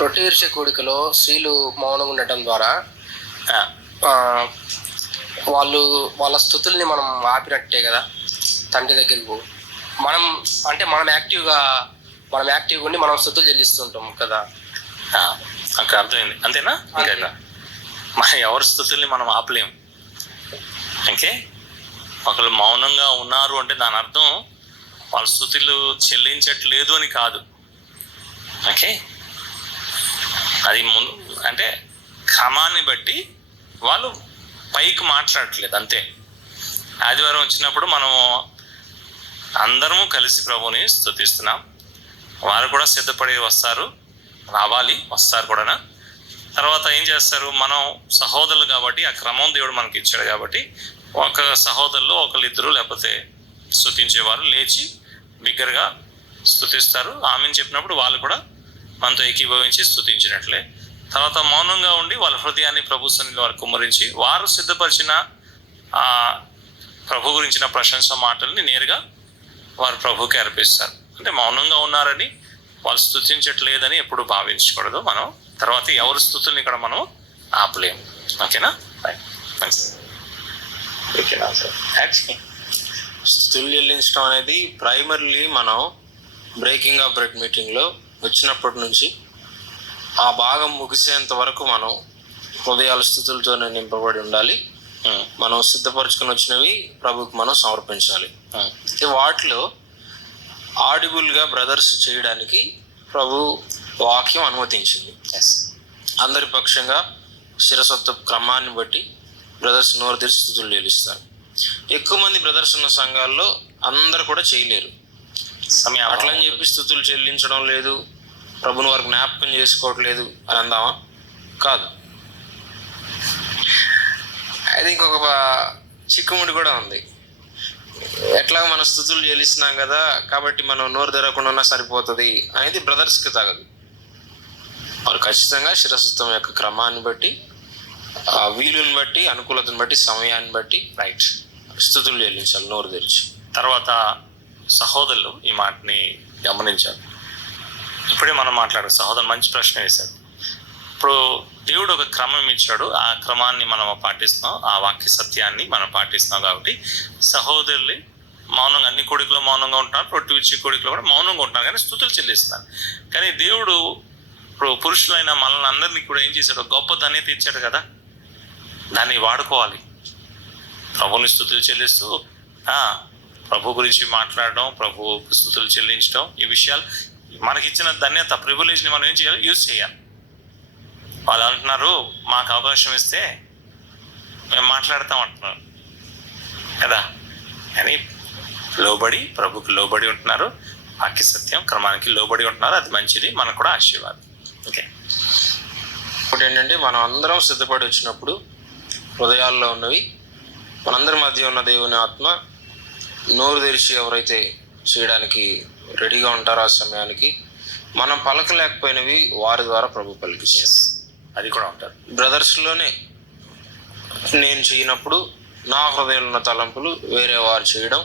రొట్టె విరిచే కూడికలో స్త్రీలు మౌనంగా ఉండటం ద్వారా ఆ, ఆ, వాళ్ళ స్థుతుల్ని మనం ఆపినట్టే కదా తండ్రి దగ్గరికి పో. మనం అంటే మనం యాక్టివ్గా ఉండి మనం స్థుతులు చెల్లిస్తుంటాం కదా. ఆ, అక్కడ అర్థమైంది అంతేనా? ఇంకైనా మన ఎవరి స్థుతుల్ని మనం ఆపలేము. ఓకే, ఒకళ్ళు మౌనంగా ఉన్నారు అంటే దాని అర్థం వాళ్ళ స్థుతులు చెల్లించట్లేదు అని కాదు. ఓకే, అది ముందు అంటే క్రమాన్ని బట్టి వాళ్ళు పైకి మాట్లాడట్లేదు అంతే. ఆదివారం వచ్చినప్పుడు మనము అందరము కలిసి ప్రభుని స్తుతిస్తున్నాం. వారు కూడా సిద్ధపడి వస్తారు కూడా. తర్వాత ఏం చేస్తారు, మనం సహోదరులు కాబట్టి ఆ క్రమం దేవుడు మనకి ఇచ్చాడు కాబట్టి ఒక సహోదరులు ఒకళ్ళిద్దరు లేకపోతే స్తుతించేవారు లేచి బిగ్గరగా స్తుతిస్తారు. ఆమెను చెప్పినప్పుడు వాళ్ళు కూడా మనతో ఏకీభవించి స్తుతించినట్లే. తర్వాత మౌనంగా ఉండి వాళ్ళ హృదయాన్ని ప్రభు సన్నిధిలో వారు కుమ్మరించి వారు సిద్ధపరిచిన ఆ ప్రభు గురించిన ప్రశంస మాటల్ని నేరుగా వారు ప్రభుకి అర్పిస్తారు. అంటే మౌనంగా ఉన్నారని వాళ్ళు స్తుతించట్లేదని ఎప్పుడు భావించకూడదు మనం. తర్వాత ఎవరి స్తుతుల్ని ఇక్కడ మనం ఆపలేము. ఓకేనా? స్థుతులు చెల్లించడం అనేది ప్రైమర్లీ మనం బ్రేకింగ్ ఆఫ్ బ్రెడ్ మీటింగ్లో వచ్చినప్పటి నుంచి ఆ భాగం ముగిసేంత వరకు మనం హృదయాల స్థుతులతోనే నింపబడి ఉండాలి. మనం సిద్ధపరచుకొని వచ్చినవి ప్రభుకి మనం సమర్పించాలి. వాటిలో ఆడిబుల్గా బ్రదర్స్ చేయడానికి ప్రభు వాక్యం అనుమతించింది. అందరి పక్షంగా శిరసత్వ క్రమాన్ని బట్టి బ్రదర్స్ నోరు తెరిచి స్థుతులు చెల్లిస్తారు. ఎక్కువ మంది బ్రదర్స్ ఉన్న సంఘాల్లో అందరు కూడా చేయలేరు. అట్లని చెప్పి స్థుతులు చెల్లించడం లేదు, ప్రభుని వారికి జ్ఞాపకం చేసుకోవట్లేదు అని అందామా? కాదు. అది ఇంకొక చిక్కుముడి కూడా ఉంది. ఎట్లాగ మనం స్థుతులు చెల్లిస్తున్నాం కదా కాబట్టి మనం నోరు తెరవకుండా ఉన్నా సరిపోతుంది అనేది బ్రదర్స్కి తగదు. వారు ఖచ్చితంగా శిరస్సుత్వం యొక్క క్రమాన్ని బట్టి, వీలుని బట్టి, అనుకూలతను బట్టి, సమయాన్ని బట్టి స్థుతులు చెల్లించాలి నోరు తెరిచి. తర్వాత సహోదరులు ఈ మాటని గమనించాలి. ఇప్పుడే మనం మాట్లాడారు, సహోదరు మంచి ప్రశ్న వేశారు. ఇప్పుడు దేవుడు ఒక క్రమం ఇచ్చాడు, ఆ క్రమాన్ని మనం పాటిస్తున్నాం, ఆ వాక్య సత్యాన్ని మనం పాటిస్తున్నాం కాబట్టి సహోదరులు మౌనంగా అన్ని కోడికలో మౌనంగా ఉంటున్నారు, రొట్టె విరిచే కోడికలో కూడా మౌనంగా ఉంటున్నారు కానీ స్థుతులు చెల్లిస్తున్నారు. కానీ దేవుడు ఇప్పుడు పురుషులైన మనల్ని అందరినీ కూడా ఏం చేశాడు, గొప్ప ధన్యత ఇచ్చాడు కదా, దాన్ని వాడుకోవాలి. ప్రభుని స్థుతులు చెల్లిస్తూ ప్రభు గురించి మాట్లాడడం, ప్రభు స్థుతులు చెల్లించడం, ఈ విషయాలు మనకిచ్చిన ధన్యత, ప్రివిలేజ్ని మనం ఏం చేయాలి, యూజ్ చేయాలి. వాళ్ళు అంటున్నారు మాకు అవకాశం ఇస్తే మేము మాట్లాడతాం అంటున్నారు కదా. కానీ ప్రభుకి లోబడి ఉంటున్నారు, వాక్య సత్యం క్రమానికి లోబడి ఉంటున్నారు, అది మంచిది, మనకు కూడా ఆశీర్వాదం. ఓకే, ఇప్పుడు ఏంటంటే మనం అందరం సిద్ధపడి వచ్చినప్పుడు హృదయాల్లో ఉన్నవి మనందరి మధ్య ఉన్న దేవుని ఆత్మ నోరు తెరిచి ఎవరైతే చేయడానికి రెడీగా ఉంటారో ఆ సమయానికి మనం పలకలేకపోయినవి వారి ద్వారా ప్రభు పలికించారు. అది కూడా ఉంటారు. బ్రదర్స్లోనే నేను చేయనప్పుడు నా హృదయంలో ఉన్న తలంపులు వేరే వారు చేయడం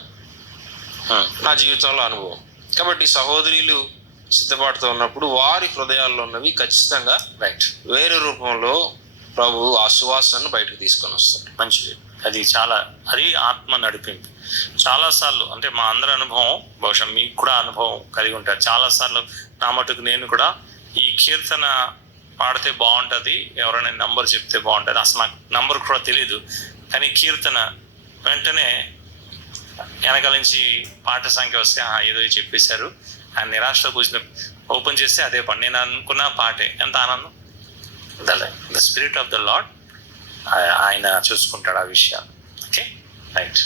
నా జీవితంలో అనుభవం. కాబట్టి సహోదరులు సిద్ధపాటుతో ఉన్నప్పుడు వారి హృదయాల్లో ఉన్నవి ఖచ్చితంగా వేరే రూపంలో ప్రభు ఆ సువాసనను బయటకు తీసుకొని వస్తారు. మంచిది. అది ఆత్మ నడిపింపు. చాలాసార్లు అంటే మా అందరి అనుభవం, బహుశా మీకు కూడా అనుభవం కలిగి ఉంటారు. చాలాసార్లు నా మటుకు నేను కూడా ఈ కీర్తన పాడితే బాగుంటుంది, ఎవరైనా నంబర్ చెప్తే బాగుంటుంది, అసలు నాకు నంబర్ కూడా తెలీదు, కానీ కీర్తన వెంటనే వెనకాల నుంచి పాట సంఖ్య వస్తే ఏదో చెప్పేశారు, ఆయన నిరాశలో కూర్చుని ఓపెన్ చేస్తే అదే పని, నేను అనుకున్న పాటే. ఎంత ఆనందం! The spirit of the lord ఆయన చూసుకుంటాడు ఆ విషయాలు. Okay, right.